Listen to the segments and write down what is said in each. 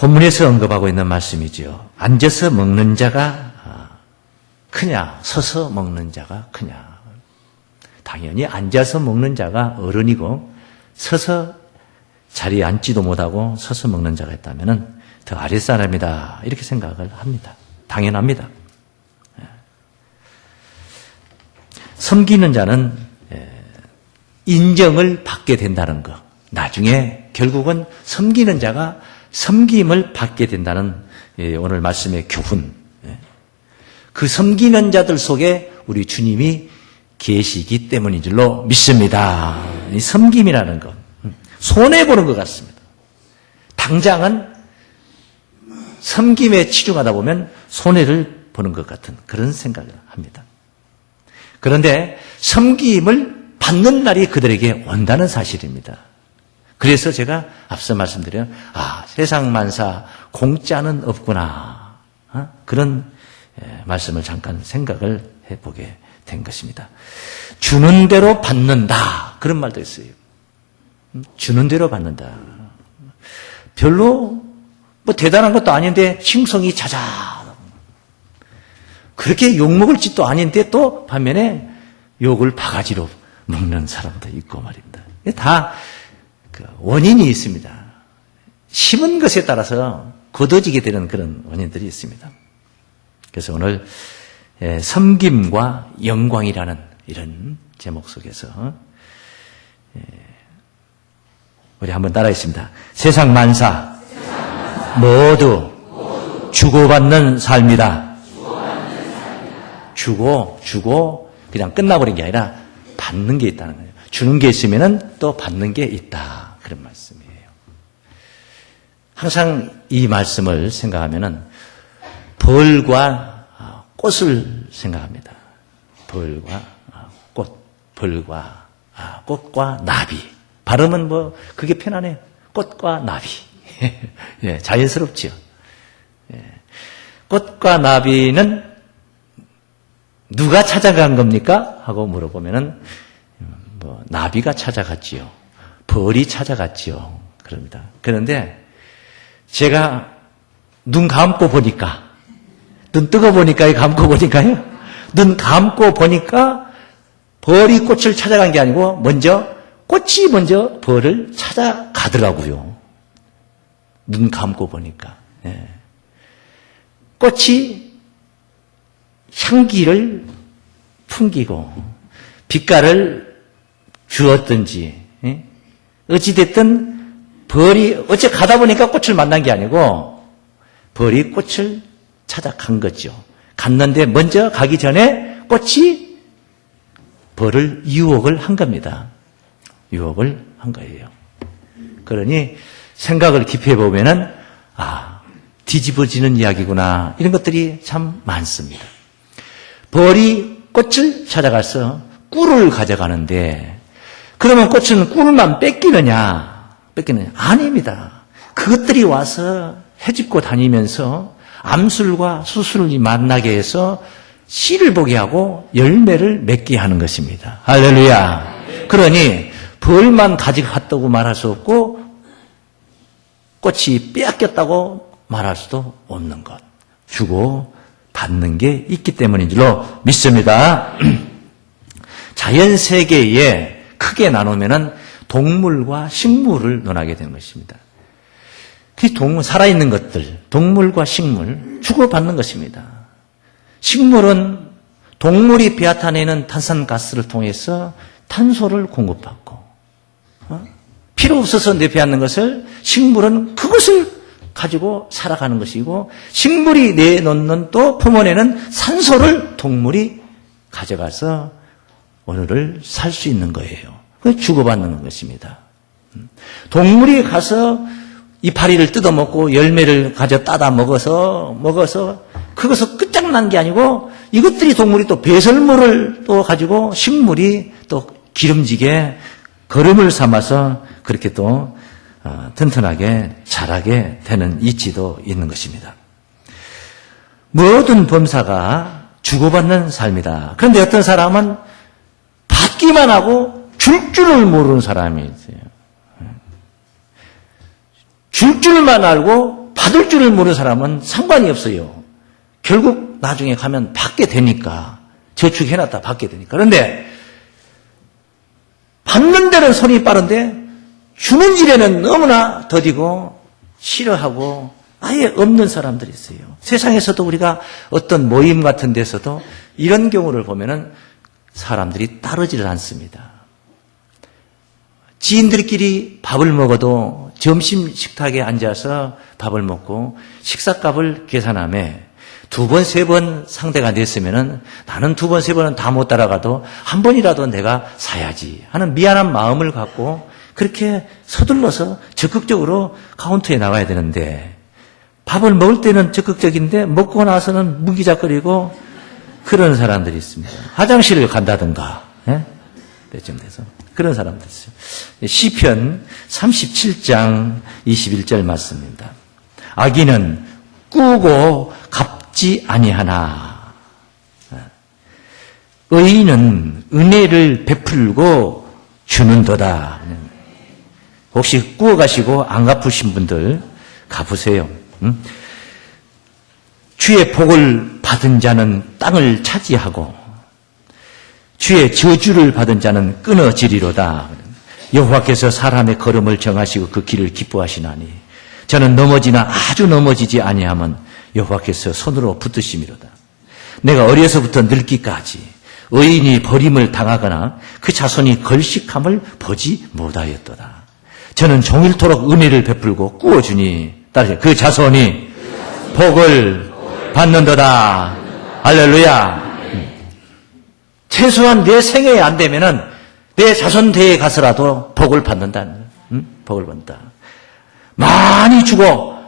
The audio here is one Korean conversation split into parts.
본문에서 언급하고 있는 말씀이지요. 앉아서 먹는 자가 크냐, 서서 먹는 자가 크냐. 당연히 앉아서 먹는 자가 어른이고 서서 자리에 앉지도 못하고 서서 먹는 자가 있다면 더 아랫사람이다 이렇게 생각을 합니다. 당연합니다. 섬기는 자는 인정을 받게 된다는 것. 나중에 결국은 섬기는 자가 섬김을 받게 된다는 오늘 말씀의 교훈. 그 섬기는 자들 속에 우리 주님이 계시기 때문인 줄로 믿습니다. 이 섬김이라는 것. 손해보는 것 같습니다. 당장은 섬김에 치중하다 보면 손해를 보는 것 같은 그런 생각을 합니다. 그런데 섬김을 받는 날이 그들에게 온다는 사실입니다. 그래서 제가 앞서 말씀드린 세상 만사 공짜는 없구나. 그런 말씀을 잠깐 생각을 해보게 된 것입니다. 주는 대로 받는다. 그런 말도 있어요. 주는 대로 받는다. 별로 뭐 대단한 것도 아닌데 칭송이 잦아. 그렇게 욕먹을 짓도 아닌데 또 반면에 욕을 바가지로 먹는 사람도 있고 말입니다. 다 원인이 있습니다. 심은 것에 따라서 거둬지게 되는 그런 원인들이 있습니다. 그래서 오늘 섬김과 영광이라는 이런 제목 속에서 우리 한번 따라했습니다. 세상 만사 모두 주고받는 삶이다. 주고 그냥 끝나버린 게 아니라 받는 게 있다는 거예요. 주는 게 있으면 또 받는 게 있다. 그런 말씀이에요. 항상 이 말씀을 생각하면은 벌과 꽃을 생각합니다. 벌과 꽃, 벌과 꽃과 나비. 발음은 뭐 그게 편하네요. 꽃과 나비. 예, 자연스럽지요. 예. 꽃과 나비는 누가 찾아간 겁니까? 하고 물어보면은 나비가 찾아갔지요. 벌이 찾아갔지요. 그럽니다. 그런데 제가 눈 감고 보니까, 눈 뜨고 보니까요, 감고 보니까요, 눈 감고 보니까 벌이 꽃을 찾아간 게 아니고 꽃이 먼저 벌을 찾아가더라고요. 눈 감고 보니까. 예. 꽃이 향기를 풍기고 빛깔을 주었든지 어찌됐든 벌이 어째 가다 보니까 꽃을 만난 게 아니고 벌이 꽃을 찾아간 거죠. 갔는데 먼저 가기 전에 꽃이 벌을 유혹을 한 겁니다. 유혹을 한 거예요. 그러니 생각을 깊이 해보면은 뒤집어지는 이야기구나 이런 것들이 참 많습니다. 벌이 꽃을 찾아가서 꿀을 가져가는데 그러면 꽃은 꿀만 뺏기느냐? 아닙니다. 그것들이 와서 헤집고 다니면서 암술과 수술을 만나게 해서 씨를 보게 하고 열매를 맺게 하는 것입니다. 할렐루야. 그러니 벌만 가져갔다고 말할 수 없고 꽃이 빼앗겼다고 말할 수도 없는 것. 주고 받는 게 있기 때문인 줄로 믿습니다. 자연 세계에 크게 나누면은 동물과 식물을 논하게 되는 것입니다. 그 살아있는 것들, 동물과 식물, 주고받는 것입니다. 식물은 동물이 배앗아내는 탄산가스를 통해서 탄소를 공급받고, 필요 없어서 내배하는 것을 식물은 그것을 가지고 살아가는 것이고, 식물이 내놓는 또 품어내는 산소를 동물이 가져가서 오늘을 살 수 있는 거예요. 그게 주고받는 것입니다. 동물이 가서 이파리를 뜯어먹고 열매를 가져 따다 먹어서 그것을 끝장난 게 아니고 이것들이 동물이 또 배설물을 또 가지고 식물이 또 기름지게 거름을 삼아서 그렇게 또 튼튼하게 자라게 되는 이치도 있는 것입니다. 모든 범사가 주고받는 삶이다. 그런데 어떤 사람은 받기만 하고 줄 줄을 모르는 사람이 있어요. 줄 줄만 알고 받을 줄을 모르는 사람은 상관이 없어요. 결국 나중에 가면 받게 되니까. 저축해놨다 받게 되니까. 그런데 받는 데는 손이 빠른데 주는 일에는 너무나 더디고 싫어하고 아예 없는 사람들이 있어요. 세상에서도 우리가 어떤 모임 같은 데서도 이런 경우를 보면은 사람들이 따르지를 않습니다. 지인들끼리 밥을 먹어도 점심 식탁에 앉아서 밥을 먹고 식사값을 계산하며 2번, 3번 상대가 냈으면은 나는 2번, 3번은 다 못 따라가도 한 번이라도 내가 사야지 하는 미안한 마음을 갖고 그렇게 서둘러서 적극적으로 카운터에 나가야 되는데 밥을 먹을 때는 적극적인데 먹고 나서는 무기작거리고 그런 사람들이 있습니다. 화장실을 간다든가 때쯤 돼서 그런 사람들 있어요. 시편 37장 21절 말씀입니다. 악인은 꾸고 갚지 아니하나 의인은 은혜를 베풀고 주는도다. 혹시 꾸어 가시고 안 갚으신 분들 갚으세요. 주의 복을 받은 자는 땅을 차지하고 주의 저주를 받은 자는 끊어지리로다. 여호와께서 사람의 걸음을 정하시고 그 길을 기뻐하시나니 저는 넘어지나 아주 넘어지지 아니하면 여호와께서 손으로 붙드심이로다. 내가 어려서부터 늙기까지 의인이 버림을 당하거나 그 자손이 걸식함을 보지 못하였도다. 저는 종일토록 은혜를 베풀고 꾸어주니 따르세 그 자손이 복을 받는도다. 할렐루야. 최소한 내 생애에 안 되면은 내 자손 대에 가서라도 복을 받는다는 복을 받는다. 많이 주고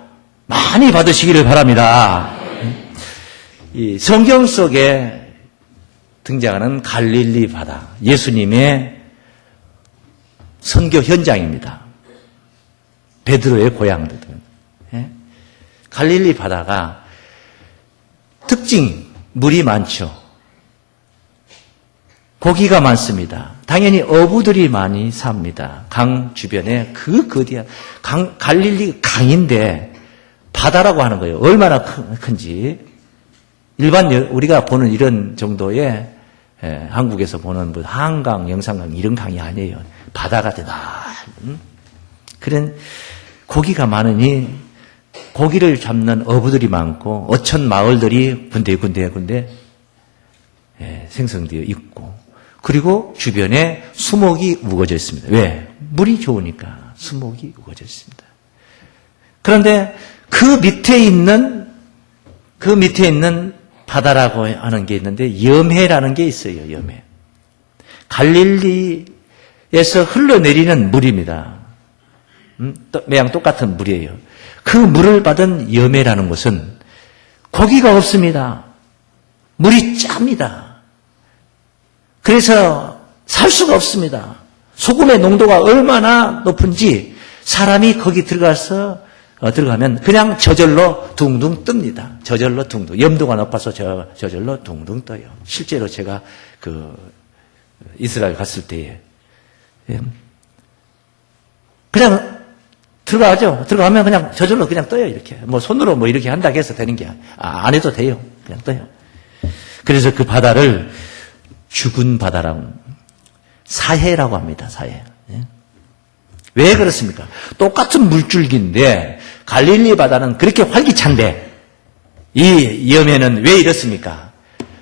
많이 받으시기를 바랍니다. 이 성경 속에 등장하는 갈릴리 바다, 예수님의 선교 현장입니다. 베드로의 고향들. 갈릴리 바다가 특징, 물이 많죠. 고기가 많습니다. 당연히 어부들이 많이 삽니다. 강 주변에 그 거대한 갈릴리 강인데 바다라고 하는 거예요. 얼마나 큰지. 일반 우리가 보는 이런 정도의 한국에서 보는 뭐 한강, 영산강 이런 강이 아니에요. 바다가 대단한 그런 고기가 많으니 고기를 잡는 어부들이 많고 어촌 마을들이 군데 생성되어 있고 그리고 주변에 수목이 우거져 있습니다. 왜? 물이 좋으니까 수목이 우거져 있습니다. 그런데 그 밑에 있는 바다라고 하는 게 있는데 염해라는 게 있어요. 염해. 갈릴리에서 흘러내리는 물입니다. 매양 똑같은 물이에요. 그 물을 받은 염해라는 곳은 고기가 없습니다. 물이 짭니다. 그래서 살 수가 없습니다. 소금의 농도가 얼마나 높은지 사람이 거기 들어가면 그냥 저절로 둥둥 뜹니다. 저절로 둥둥. 염도가 높아서 저절로 둥둥 떠요. 실제로 제가 이스라엘 갔을 때에 그냥 들어가죠. 들어가면 그냥 저절로 그냥 떠요. 이렇게. 뭐 손으로 뭐 이렇게 한다고 해서 되는 게 안 해도 돼요. 그냥 떠요. 그래서 그 바다를 죽은 바다라고 사해라고 합니다. 사해. 왜 그렇습니까? 똑같은 물줄기인데 갈릴리 바다는 그렇게 활기찬데 이 염해는 왜 이렇습니까?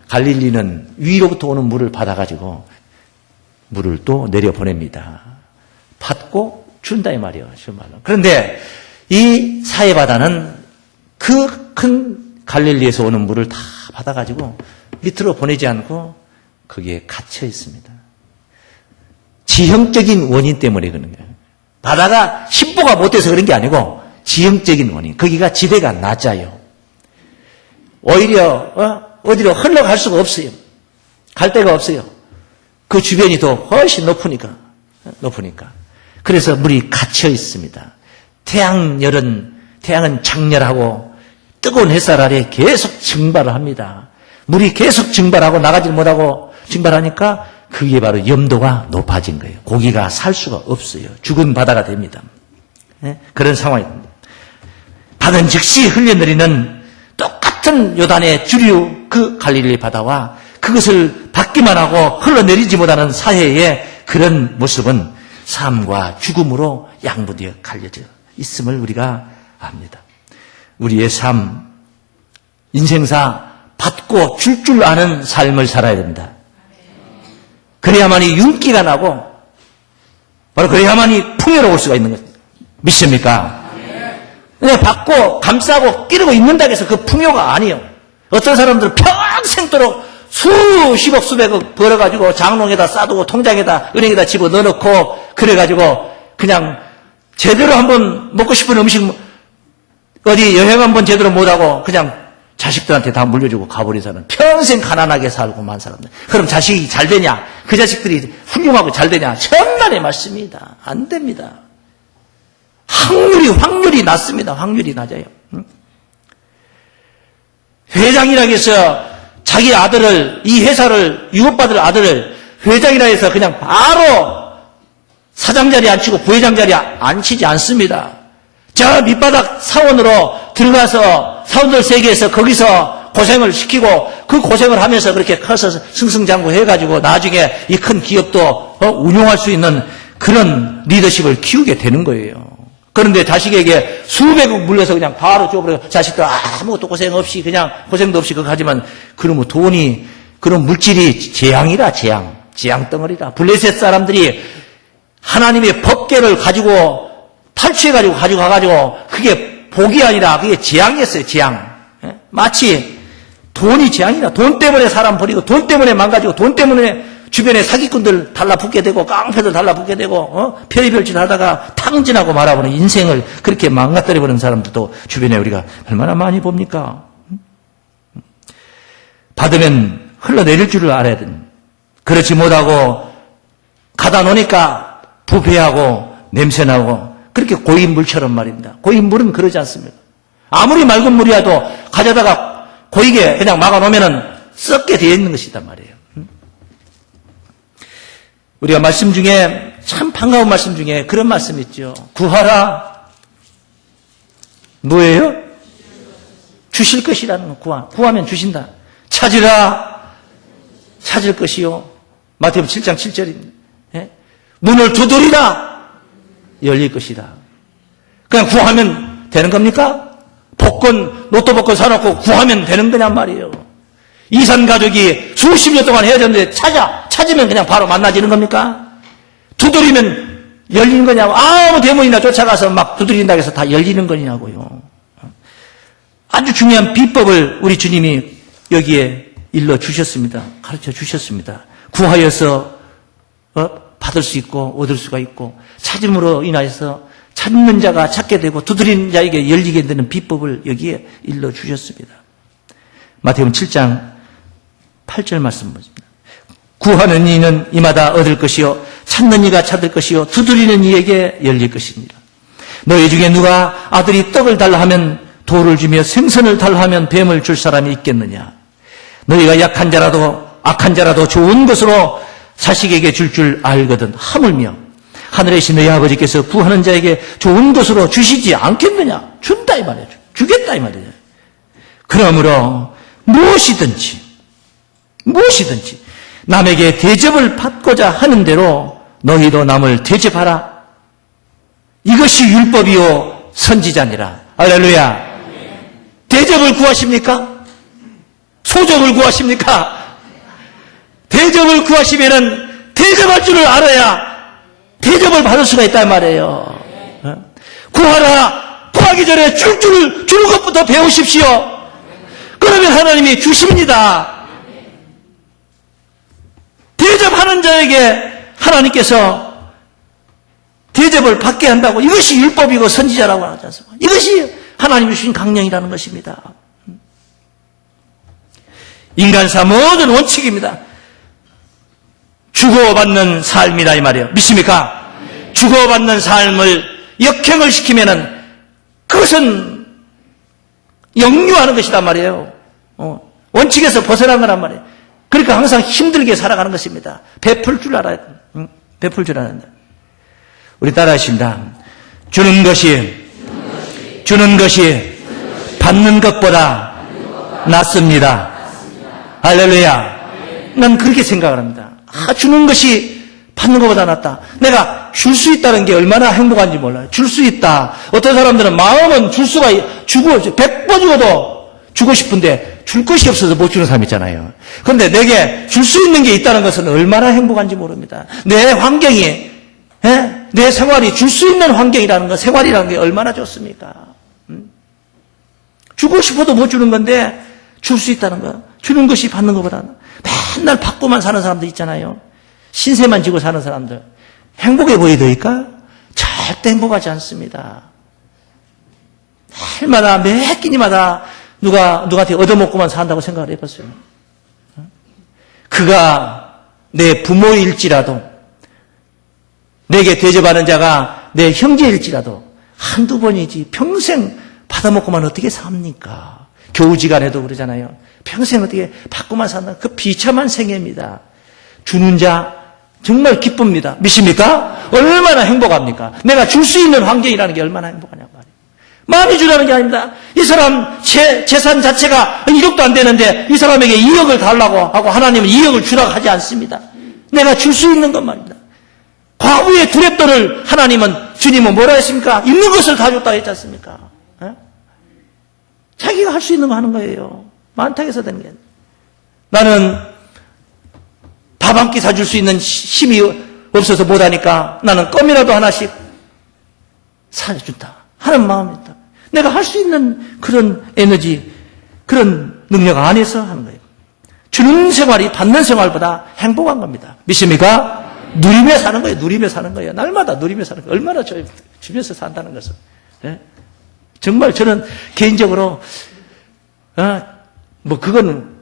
갈릴리는 위로부터 오는 물을 받아가지고 물을 또 내려보냅니다. 받고 준다 이 말이에요. 그런데 이 사해 바다는 그 큰 갈릴리에서 오는 물을 다 받아가지고 밑으로 보내지 않고 거기에 갇혀 있습니다. 지형적인 원인 때문에 그런 거예요. 바다가 심보가 못돼서 그런 게 아니고 지형적인 원인. 거기가 지대가 낮아요. 오히려 어디로 흘러갈 수가 없어요. 갈 데가 없어요. 그 주변이 더 훨씬 높으니까. 그래서 물이 갇혀 있습니다. 태양은 장렬하고 뜨거운 햇살 아래 계속 증발을 합니다. 물이 계속 증발하고 나가지 못하고 증발하니까 그게 바로 염도가 높아진 거예요. 고기가 살 수가 없어요. 죽은 바다가 됩니다. 그런 상황입니다. 받은 즉시 흘려내리는 똑같은 요단의 주류 그 갈릴리 바다와 그것을 받기만 하고 흘러내리지 못하는 사회의 그런 모습은 삶과 죽음으로 양분되어 갈려져 있음을 우리가 압니다. 우리의 삶, 인생사 받고 줄 아는 삶을 살아야 됩니다. 그래야만이 윤기가 나고 바로 그래야만이 풍요로울 수가 있는 것입니다. 믿습니까? 그냥 받고 감싸고 끼르고 있는다고 해서 그 풍요가 아니에요. 어떤 사람들은 평생도록 수십억 수백억 벌어가지고 장롱에다 싸두고 통장에다 은행에다 집어넣어놓고 그래가지고 그냥 제대로 한번 먹고 싶은 음식 어디 여행 한번 제대로 못하고 그냥 자식들한테 다 물려주고 가버린 사람, 평생 가난하게 살고만 사람들. 그럼 자식이 잘 되냐? 그 자식들이 훌륭하고 잘 되냐? 천만의 말씀입니다. 안 됩니다. 확률이 낮습니다. 확률이 낮아요. 회장이라고 해서 자기 아들을, 이 회사를 유업받을 아들을 회장이라 해서 그냥 바로 사장 자리에 앉히고 부회장 자리에 앉히지 않습니다. 저 밑바닥 사원으로 들어가서 사원들 세계에서 거기서 고생을 시키고 그 고생을 하면서 그렇게 커서 승승장구해가지고 나중에 이 큰 기업도 운용할 수 있는 그런 리더십을 키우게 되는 거예요. 그런데 자식에게 수백억 물려서 그냥 바로 줘버려 자식들 아무것도 고생 없이 그냥 고생도 없이 그거 하지만 그러면 돈이 그런 물질이 재앙이라 재앙덩어리라. 블레셋 사람들이 하나님의 법궤를 가지고 탈취해가지고 가져가가지고 그게 복이 아니라 그게 재앙이었어요. 재앙. 마치 돈이 재앙이라. 돈 때문에 사람 버리고 돈 때문에 망가지고 돈 때문에 주변에 사기꾼들 달라붙게 되고 깡패들 달라붙게 되고 별의별 짓 하다가 탕진하고 말아버리는 인생을 그렇게 망가뜨려버리는 사람들도 주변에 우리가 얼마나 많이 봅니까? 받으면 흘러내릴 줄을 알아야 됩니다. 그렇지 못하고 가다 놓으니까 부패하고 냄새나고 그렇게 고인 물처럼 말입니다. 고인 물은 그러지 않습니다. 아무리 맑은 물이라도 가져다가 고이게 그냥 막아놓으면 썩게 되어 있는 것이단 말이에요. 우리가 말씀 중에 참 반가운 말씀 중에 그런 말씀 있죠. 구하라. 뭐예요? 주실 것이라는 거. 구하면 주신다. 찾으라. 찾을 것이요. 마태복음 7장 7절입니다. 예? 문을 두드리라. 열릴 것이다. 그냥 구하면 되는 겁니까? 복권, 로또 복권 사놓고 구하면 되는 거냔 말이에요. 이산 가족이 수십 년 동안 헤어졌는데 찾으면 그냥 바로 만나지는 겁니까? 두드리면 열리는 거냐고. 아무 대문이나 쫓아가서 막 두드린다고 해서 다 열리는 거냐고요. 아주 중요한 비법을 우리 주님이 여기에 일러 주셨습니다. 가르쳐 주셨습니다. 구하여서 받을 수 있고 얻을 수가 있고 찾음으로 인하여서 찾는 자가 찾게 되고 두드리는 자에게 열리게 되는 비법을 여기에 일러 주셨습니다. 마태복음 7장 8절 말씀 보십니다. 구하는 이는 이마다 얻을 것이요 찾는 이가 찾을 것이요 두드리는 이에게 열릴 것입니다. 너희 중에 누가 아들이 떡을 달라 하면 돌을 주며 생선을 달라 하면 뱀을 줄 사람이 있겠느냐. 너희가 약한 자라도 악한 자라도 좋은 것으로 자식에게 줄 알거든 하물며 하늘에 계신 너희 아버지께서 구하는 자에게 좋은 것으로 주시지 않겠느냐. 준다 이 말이에요. 주겠다 이 말이에요. 그러므로 무엇이든지 남에게 대접을 받고자 하는 대로 너희도 남을 대접하라. 이것이 율법이요 선지자니라. 할렐루야. 대접을 구하십니까? 소정을 구하십니까? 대접을 구하시면은 대접할 줄을 알아야 대접을 받을 수가 있단 말이에요. 구하라. 구하기 전에 주는 것부터 배우십시오. 그러면 하나님이 주십니다. 대접하는 자에게 하나님께서 대접을 받게 한다고. 이것이 율법이고 선지자라고 하지 않습니까? 이것이 하나님이 주신 강령이라는 것입니다. 인간사 모든 원칙입니다. 주고받는 삶이다 이 말이에요. 믿습니까? 주고받는 삶을 역행을 시키면은 그것은 역류하는 것이란 말이에요. 원칙에서 벗어난 거란 말이에요. 그러니까 항상 힘들게 살아가는 것입니다. 베풀 줄 알아야 돼. 베풀 줄 알아야 돼. 우리 따라 하십니다. 주는 것이 주는 것이 받는 것보다 낫습니다. 할렐루야. 난 그렇게 생각을 합니다. 주는 것이 받는 것보다 낫다. 내가 줄 수 있다는 게 얼마나 행복한지 몰라요. 줄 수 있다. 어떤 사람들은 마음은 줄 수가, 주고, 100번 주고도 주고 싶은데 줄 것이 없어서 못 주는 사람 있잖아요. 그런데 내게 줄 수 있는 게 있다는 것은 얼마나 행복한지 모릅니다. 내 환경이, 내 생활이 줄 수 있는 환경이라는 것, 생활이라는 게 얼마나 좋습니까? 주고 싶어도 못 주는 건데 줄 수 있다는 거. 주는 것이 받는 것보다 맨날 받고만 사는 사람들 있잖아요. 신세만 지고 사는 사람들. 행복해 보이더니까 절대 행복하지 않습니다. 날마다 매 끼니마다 누구한테 얻어먹고만 산다고 생각을 해봤어요. 그가 내 부모일지라도 내게 대접하는 자가 내 형제일지라도 한두 번이지 평생 받아먹고만 어떻게 삽니까? 교우지간에도 그러잖아요. 평생 어떻게 받고만 산다. 그 비참한 생애입니다. 주는 자 정말 기쁩니다. 믿습니까? 얼마나 행복합니까? 내가 줄 수 있는 환경이라는 게 얼마나 행복하냐고 말이에요. 많이 주라는 게 아닙니다. 이 사람 재산 자체가 1억도 안 되는데 이 사람에게 2억을 달라고 하고 하나님은 2억을 주라고 하지 않습니다. 내가 줄 수 있는 것 말입니다. 과부의 두랩돈을 하나님은 주님은 뭐라 했습니까? 있는 것을 다 줬다 했지 않습니까? 자기가 할 수 있는 거 하는 거예요. 많다고 해서 되는 게 아니에요. 나는 밥 한 끼 사줄 수 있는 힘이 없어서 못하니까 나는 껌이라도 하나씩 사준다 하는 마음이 있다. 내가 할 수 있는 그런 에너지, 그런 능력 안에서 하는 거예요. 주는 생활이 받는 생활보다 행복한 겁니다. 믿습니까? 누리며 사는 거예요. 누리며 사는 거예요. 날마다 누리며 사는 거예요. 얼마나 주면서 산다는 것을. 네? 정말 저는 개인적으로 뭐 그건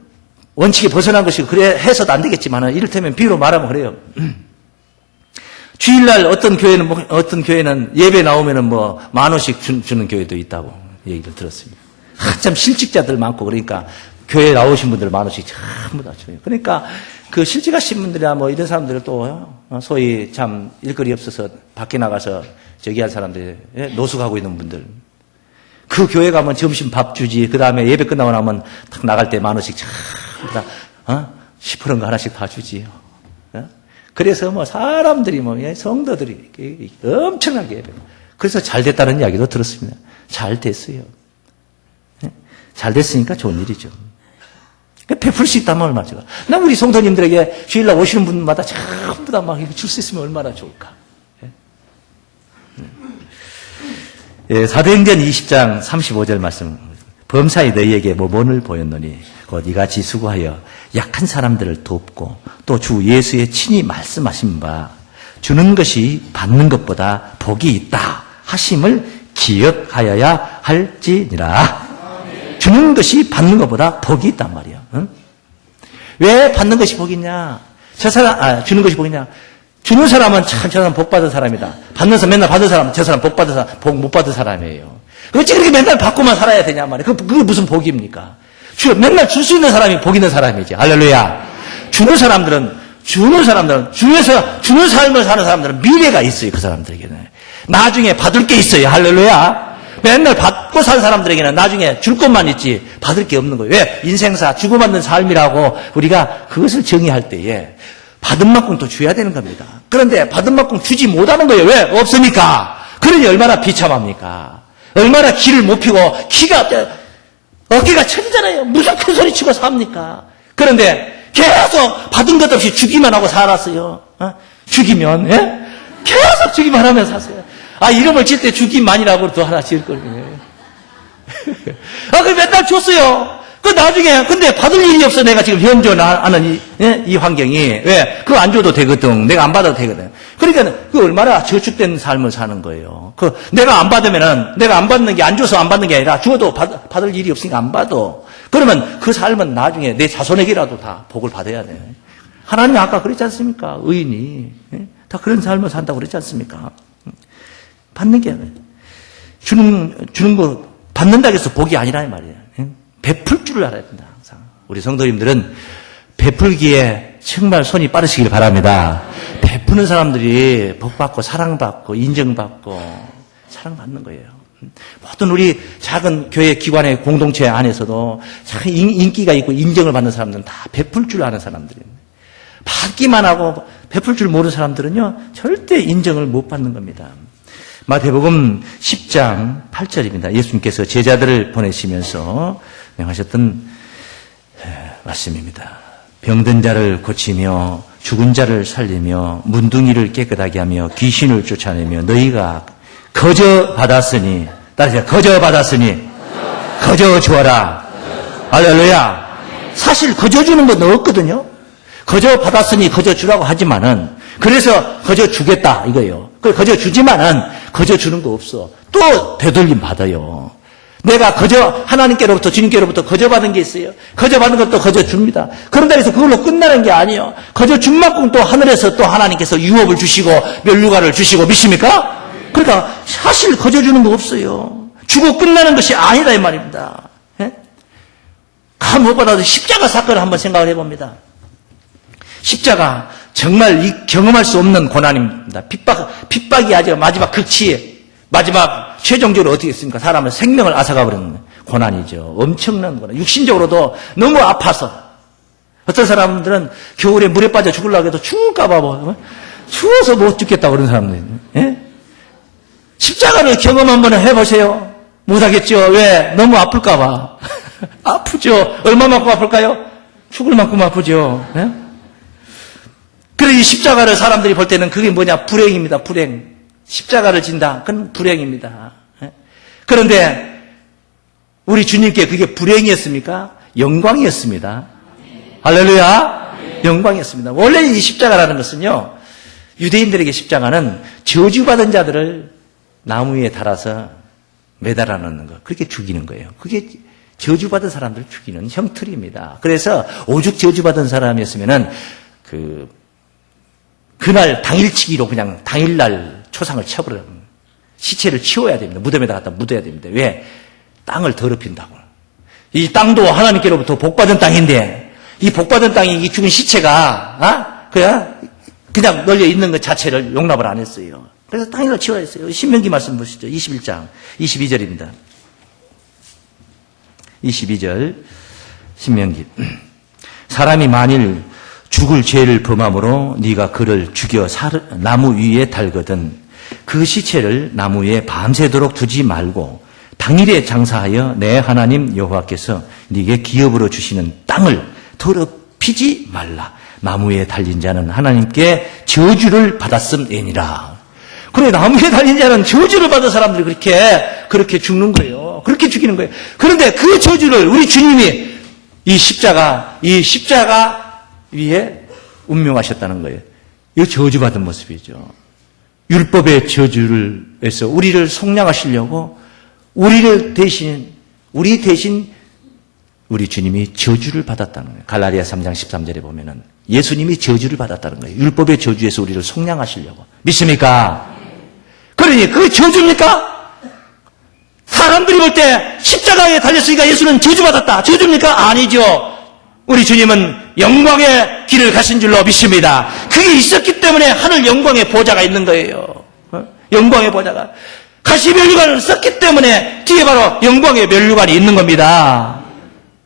원칙에 벗어난 것이고 그래 해서도 안 되겠지만 이를테면 비유로 말하면 그래요. 주일날 어떤 교회는 예배 나오면은 뭐 10,000원씩 주는 교회도 있다고 얘기를 들었습니다. 한참 실직자들 많고 그러니까 교회 나오신 분들 10,000원씩 전부 다 줘요. 그러니까 그 실직하신 분들이나 뭐 이런 사람들을 또 소위 참 일거리 없어서 밖에 나가서 저기 할 사람들, 노숙하고 있는 분들. 그 교회 가면 점심 밥 주지. 그 다음에 예배 끝나고 나면 탁 나갈 때 10,000원씩 전부 다, 시퍼런 거 하나씩 다 주지요. 그래서 뭐 사람들이 성도들이 엄청나게 예배. 그래서 잘 됐다는 이야기도 들었습니다. 잘 됐어요. 잘 됐으니까 좋은 일이죠. 베풀 수 있다면 얼마나 좋아. 나 우리 성도님들에게 주일날 오시는 분마다 전부 다 막 줄 수 있으면 얼마나 좋을까. 사도행전 20장 35절 말씀. 범사에 너희에게 모본을 보였노니 곧 이같이 수고하여 약한 사람들을 돕고 또 주 예수의 친히 말씀하신 바 주는 것이 받는 것보다 복이 있다 하심을 기억하여야 할지니라. 주는 것이 받는 것보다 복이 있단 말이야. 응? 왜 받는 것이 복이 있냐? 주는 것이 복이냐? 주는 사람은 참 저 사람 복 받은 사람이다. 받는 사람 맨날 받은 사람 저 사람 복 받은 사람 복 못 받은 사람이에요. 어찌 그렇게 맨날 받고만 살아야 되냐 말이에요. 그게 무슨 복입니까? 맨날 줄 수 있는 사람이 복 있는 사람이지. 할렐루야. 주는 사람들은 주에서 주는 삶을 사는 사람들은 미래가 있어요. 그 사람들에게는 나중에 받을 게 있어요. 할렐루야. 맨날 받고 산 사람들에게는 나중에 줄 것만 있지 받을 게 없는 거예요. 왜? 인생사 주고받는 삶이라고 우리가 그것을 정의할 때에 받은 만큼 또 줘야 되는 겁니다. 그런데 받은 만큼 주지 못하는 거예요. 왜? 없으니까. 그러니 얼마나 비참합니까? 얼마나 기를 못 피고 어깨가 쳐지잖아요. 무슨 큰 소리 치고 삽니까? 그런데 계속 받은 것 없이 주기만 하고 살았어요. 주기면 계속 주기만 하면 샀어요. 이름을 질 때 주기만이라고 또 하나 지을 거예요. 그 맨날 줬어요. 그 나중에 근데 받을 일이 없어. 내가 지금 현존하는 이 환경이 왜? 그거 안 줘도 되거든. 내가 안 받아도 되거든. 그러니까 그 얼마나 저축된 삶을 사는 거예요. 내가 안 받는 게 안 줘서 안 받는 게 아니라 주어도 받을 일이 없으니까 안 받아. 그러면 그 삶은 나중에 내 자손에게라도 다 복을 받아야 돼. 하나님 아까 그랬지 않습니까? 의인이 다 그런 삶을 산다고 그랬지 않습니까? 받는 게 아니라 주는 거 받는다고 해서 복이 아니라 이 말이에요. 베풀 줄을 알아야 된다, 항상. 우리 성도님들은 베풀기에 정말 손이 빠르시길 바랍니다. 베푸는 사람들이 복받고, 사랑받고, 인정받고, 사랑받는 거예요. 모든 우리 작은 교회 기관의 공동체 안에서도 참 인기가 있고 인정을 받는 사람들은 다 베풀 줄 아는 사람들입니다. 받기만 하고 베풀 줄 모르는 사람들은요, 절대 인정을 못 받는 겁니다. 마태복음 10장 8절입니다. 예수님께서 제자들을 보내시면서 명하셨던 말씀입니다. 병든 자를 고치며 죽은 자를 살리며 문둥이를 깨끗하게 하며 귀신을 쫓아내며 너희가 거저 받았으니, 따라서 거저 받았으니 거저 주어라. 할렐루야. 사실 거저 주는 건 없거든요. 거저 받았으니 거저 주라고 하지만은, 그래서 거저 주겠다 이거예요. 거저 주지만은 거저 주는 거 없어. 또 되돌림 받아요. 내가 거저 하나님께로부터 주님께로부터 거저 받은 게 있어요. 거저 받은 것도 거저 줍니다. 그런다 해서 그걸로 끝나는 게 아니에요. 거저 준 만큼 또 하늘에서 또 하나님께서 유업을 주시고 면류관을 주시고, 믿습니까? 그러니까 사실 거저 주는 거 없어요. 주고 끝나는 것이 아니다 이 말입니다. 예? 무엇보다도 십자가 사건을 한번 생각을 해봅니다. 십자가 정말 이 경험할 수 없는 고난입니다. 핍박이 아주 마지막 극치, 마지막 최종적으로 어떻게 했습니까? 사람의 생명을 앗아가버리는 고난이죠. 엄청난 고난. 육신적으로도 너무 아파서. 어떤 사람들은 겨울에 물에 빠져 죽으려고 해도 죽을까봐 추워서 못 죽겠다고 그러는 사람들. 예? 십자가를 경험 한번 해보세요. 못하겠죠. 왜? 너무 아플까봐. 아프죠. 얼마만큼 아플까요? 죽을 만큼 아프죠. 예? 그래, 이 십자가를 사람들이 볼 때는 그게 뭐냐? 불행입니다. 불행. 십자가를 진다. 그건 불행입니다. 예? 그런데 우리 주님께 그게 불행이었습니까? 영광이었습니다. 할렐루야. 영광이었습니다. 원래 이 십자가라는 것은요, 유대인들에게 십자가는 저주받은 자들을 나무 위에 달아서 매달아 놓는 거, 그렇게 죽이는 거예요. 그게 저주받은 사람들을 죽이는 형틀입니다. 그래서 오죽 저주받은 사람이었으면은 그날 당일치기로 그냥 당일날 초상을 쳐버려요. 시체를 치워야 됩니다. 무덤에다 갖다 묻어야 됩니다. 왜? 땅을 더럽힌다고. 이 땅도 하나님께로부터 복받은 땅인데, 이 복받은 땅이 이 죽은 시체가 그냥 널려 있는 것 자체를 용납을 안 했어요. 그래서 당일날 치워야 했어요. 신명기 말씀 보시죠. 21장 22절입니다. 22절 신명기. 사람이 만일 죽을 죄를 범함으로 네가 그를 죽여 나무 위에 달거든 그 시체를 나무 위에 밤새도록 두지 말고 당일에 장사하여 내 하나님 여호와께서 네게 기업으로 주시는 땅을 더럽히지 말라. 나무 위에 달린 자는 하나님께 저주를 받았음이니라. 그래, 나무 위에 달린 자는 저주를 받은 사람들이 그렇게 죽는 거예요. 그렇게 죽이는 거예요. 그런데 그 저주를 우리 주님이 이 십자가 위에 운명하셨다는 거예요. 이거 저주받은 모습이죠. 율법의 저주를 해서 우리를 속량하시려고 우리 대신 우리 주님이 저주를 받았다는 거예요. 갈라디아 3장 13절에 보면은 예수님이 저주를 받았다는 거예요. 율법의 저주에서 우리를 속량하시려고. 믿습니까? 그러니 그게 저주입니까? 사람들이 볼 때 십자가에 달렸으니까 예수는 저주받았다. 저주입니까? 아니죠. 우리 주님은 영광의 길을 가신 줄로 믿습니다. 그게 있었기 때문에 하늘 영광의 보좌가 있는 거예요. 영광의 보좌가. 가시 면류관을 썼기 때문에 뒤에 바로 영광의 면류관이 있는 겁니다.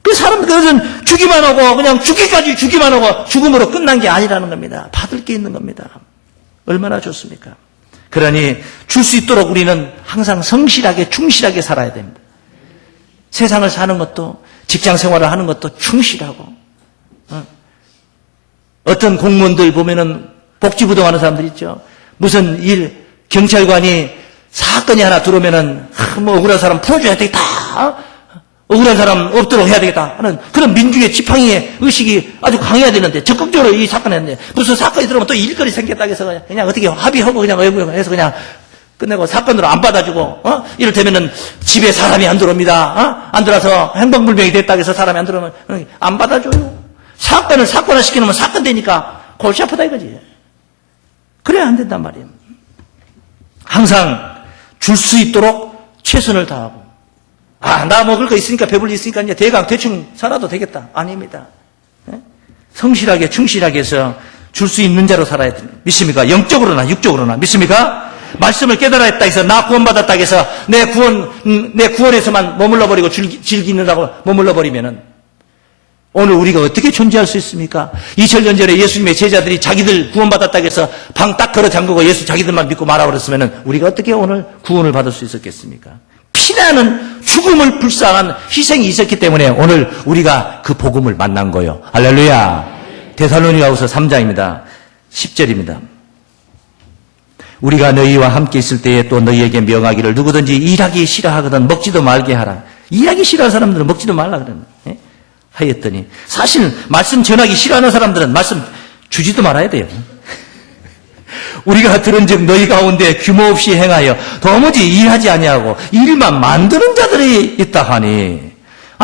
그 사람들은 주기만 하고 그냥 죽기까지 주기만 하고 죽음으로 끝난 게 아니라는 겁니다. 받을 게 있는 겁니다. 얼마나 좋습니까? 그러니 줄 수 있도록 우리는 항상 성실하게 충실하게 살아야 됩니다. 세상을 사는 것도 직장 생활을 하는 것도 충실하고 어떤 공무원들 보면은 복지부동 하는 사람들 있죠. 무슨 일 경찰관이 사건이 하나 들어오면은 뭐 억울한 사람 풀어줘야 되겠다. 억울한 사람 없도록 해야 되겠다 하는 그런 민중의 지팡이의 의식이 아주 강해야 되는데 적극적으로 이 사건을 했는데 무슨 사건이 들어오면 또 일거리 생겼다 해서 그냥 어떻게 합의하고 그냥 해서 그냥 끝내고 사건으로 안 받아주고 이를테면은 집에 사람이 안 들어옵니다. 안 들어와서 행방불명이 됐다 해서 사람이 안 들어오면 안 받아줘요. 사건을 사건화시키면 사건 되니까 골치 아프다 이거지. 그래야 안 된단 말이에요. 항상 줄 수 있도록 최선을 다하고 나 먹을 거 있으니까 배불리 있으니까 이제 대충 살아도 되겠다. 아닙니다. 성실하게 충실하게 해서 줄 수 있는 자로 살아야 됩니다. 믿습니까? 영적으로나 육적으로나 믿습니까? 말씀을 깨달았다 해서 나 구원받았다 해서 내 구원에서만 머물러 버리고 즐기느라고 머물러 버리면은 오늘 우리가 어떻게 존재할 수 있습니까? 2000년 전에 예수님의 제자들이 자기들 구원받았다 해서 방 딱 걸어 잠그고 예수 자기들만 믿고 말아버렸으면은 우리가 어떻게 오늘 구원을 받을 수 있었겠습니까? 피나는 죽음을 불쌍한 희생이 있었기 때문에 오늘 우리가 그 복음을 만난 거예요. 할렐루야. 데살로니가후서 3장입니다. 10절입니다. 우리가 너희와 함께 있을 때에 또 너희에게 명하기를 누구든지 일하기 싫어하거든 먹지도 말게 하라. 일하기 싫어하는 사람들은 먹지도 말라 그러네. 하였더니 사실 말씀 전하기 싫어하는 사람들은 말씀 주지도 말아야 돼요. 우리가 들은즉 너희 가운데 규모 없이 행하여 도무지 일하지 아니하고 일만 만드는 자들이 있다 하니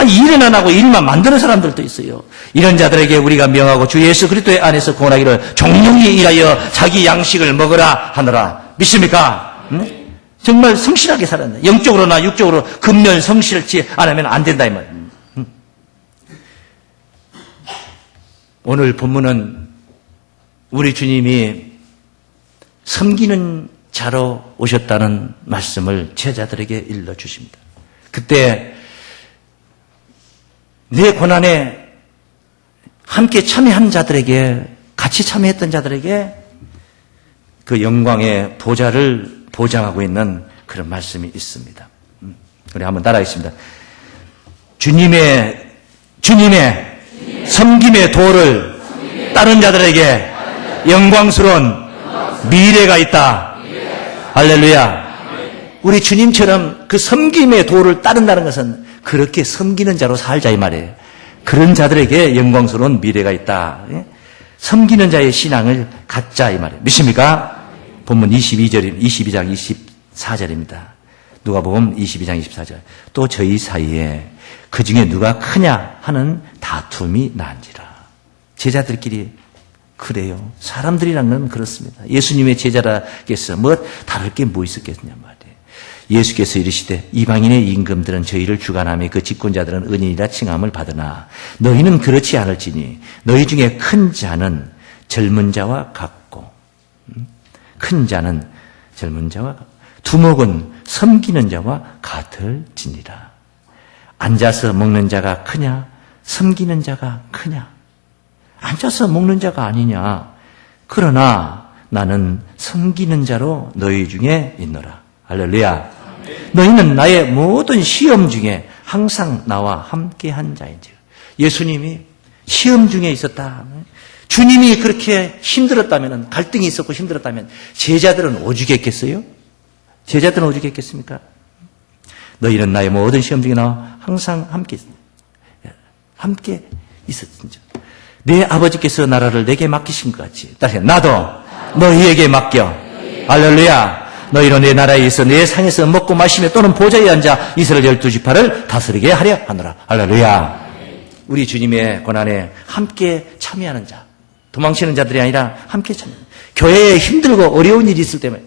일은 안 하고 일만 만드는 사람들도 있어요. 이런 자들에게 우리가 명하고 주 예수 그리스도의 안에서 구원하기를 종용히 일하여 자기 양식을 먹으라 하느라. 믿습니까? 응? 정말 성실하게 살았네. 영적으로나 육적으로 근면 성실치 않으면 안 된다 이 말이에요. 응? 오늘 본문은 우리 주님이 섬기는 자로 오셨다는 말씀을 제자들에게 일러주십니다. 그때 내 고난에 함께 참여한 자들에게, 같이 참여했던 자들에게 그 영광의 보좌를 보장하고 있는 그런 말씀이 있습니다. 우리 한번 따라하겠습니다. 주님의 섬김의 도를 따른 자들에게 영광스러운 미래가 있다. 할렐루야. 우리 주님처럼 그 섬김의 도를 따른다는 것은 그렇게 섬기는 자로 살자 이 말이에요. 그런 자들에게 영광스러운 미래가 있다. 섬기는 자의 신앙을 갖자 이 말이에요. 믿습니까? 본문 22장 24절입니다. 누가복음 22장 24절. 또 저희 사이에 그 중에 누가 크냐 하는 다툼이 난지라. 제자들끼리 그래요. 사람들이란 건 그렇습니다. 예수님의 제자라겠어. 다를 게 뭐 있었겠냐 말이에요. 예수께서 이르시되 이방인의 임금들은 저희를 주관하며 그 집권자들은 은인이라 칭함을 받으나 너희는 그렇지 않을지니 너희 중에 큰 자는 젊은 자와 같고 큰 자는 젊은 자와 같고 두목은 섬기는 자와 같을지니라. 앉아서 먹는 자가 크냐 섬기는 자가 크냐. 앉아서 먹는 자가 아니냐. 그러나 나는 섬기는 자로 너희 중에 있노라. 할렐루야. 너희는 나의 모든 시험 중에 항상 나와 함께한 자인지. 예수님이 시험 중에 있었다. 주님이 그렇게 힘들었다면, 갈등이 있었고 힘들었다면 제자들은 오죽했겠어요? 제자들은 오죽했겠습니까? 너희는 나의 모든 시험 중에 나와 항상 함께 있었든지. 내 아버지께서 나라를 내게 맡기신 것 같이 나도 너희에게 맡겨. 할렐루야. 너희로 내 나라에 있어 내 상에서 먹고 마시며 또는 보좌에 앉아 이스라엘 12지파를 다스리게 하려 하노라. 할렐루야. 우리 주님의 고난에 함께 참여하는 자, 도망치는 자들이 아니라 함께 참여하는 자. 교회에 힘들고 어려운 일이 있을 때면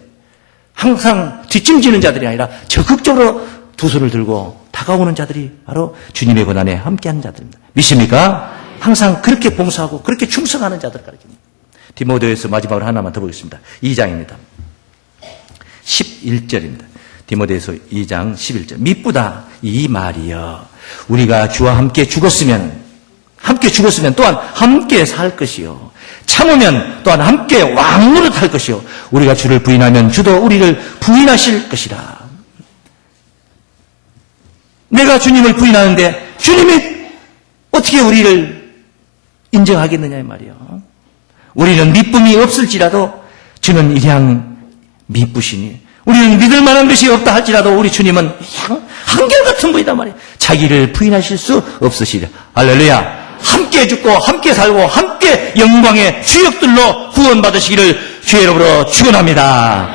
항상 뒷짐지는 자들이 아니라 적극적으로 두 손을 들고 다가오는 자들이 바로 주님의 고난에 함께하는 자들입니다. 믿습니까? 항상 그렇게 봉사하고 그렇게 충성하는 자들 가르칩니다. 디모데후서 마지막으로 하나만 더 보겠습니다. 2장입니다. 11절입니다. 디모데후서 2장 11절. 미쁘다 이 말이여. 우리가 주와 함께 죽었으면 또한 함께 살 것이요. 참으면 또한 함께 왕노릇 할 것이요. 우리가 주를 부인하면 주도 우리를 부인하실 것이라. 내가 주님을 부인하는데 주님이 어떻게 우리를 인정하겠느냐 이 말이요. 우리는 미쁨이 없을지라도 주는 일양 미쁘시니 우리는 믿을 만한 것이 없다 할지라도 우리 주님은 한결같은 분이단 말이에요. 자기를 부인하실 수 없으시려. 할렐루야. 함께 죽고 함께 살고 함께 영광의 주역들로 구원받으시기를 주의 이름으로 축원합니다.